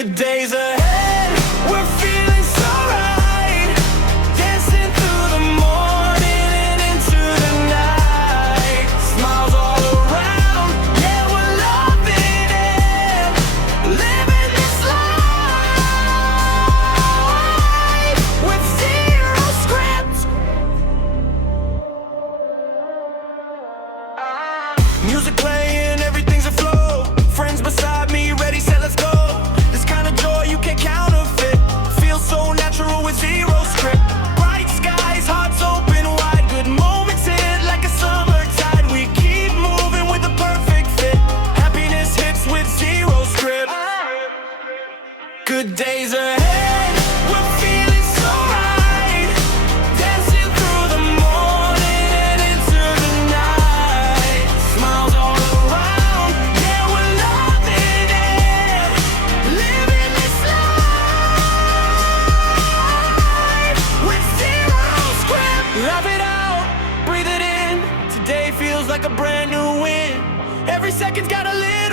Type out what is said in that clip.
Good days ahead, we're feeling so right, dancing through the morning and into the night. Smiles all around, yeah, we're loving it, living this life with zero script. Music playing, everything's a flow. Friends beside me, ready, set, let's go. This kind of joy you can't counterfeit. Feels so natural with zero script. Bright skies, hearts open wide. Good moments hit like a summer tide. We keep moving with a perfect fit. Happiness hits with zero script. Good days ahead, we're feeling so right, dancing through the morning and into the night. Smiles all around, yeah, we're loving it, living this life with zero script. Laugh it out, breathe it in. Today feels like a brand new win. Every second's got a little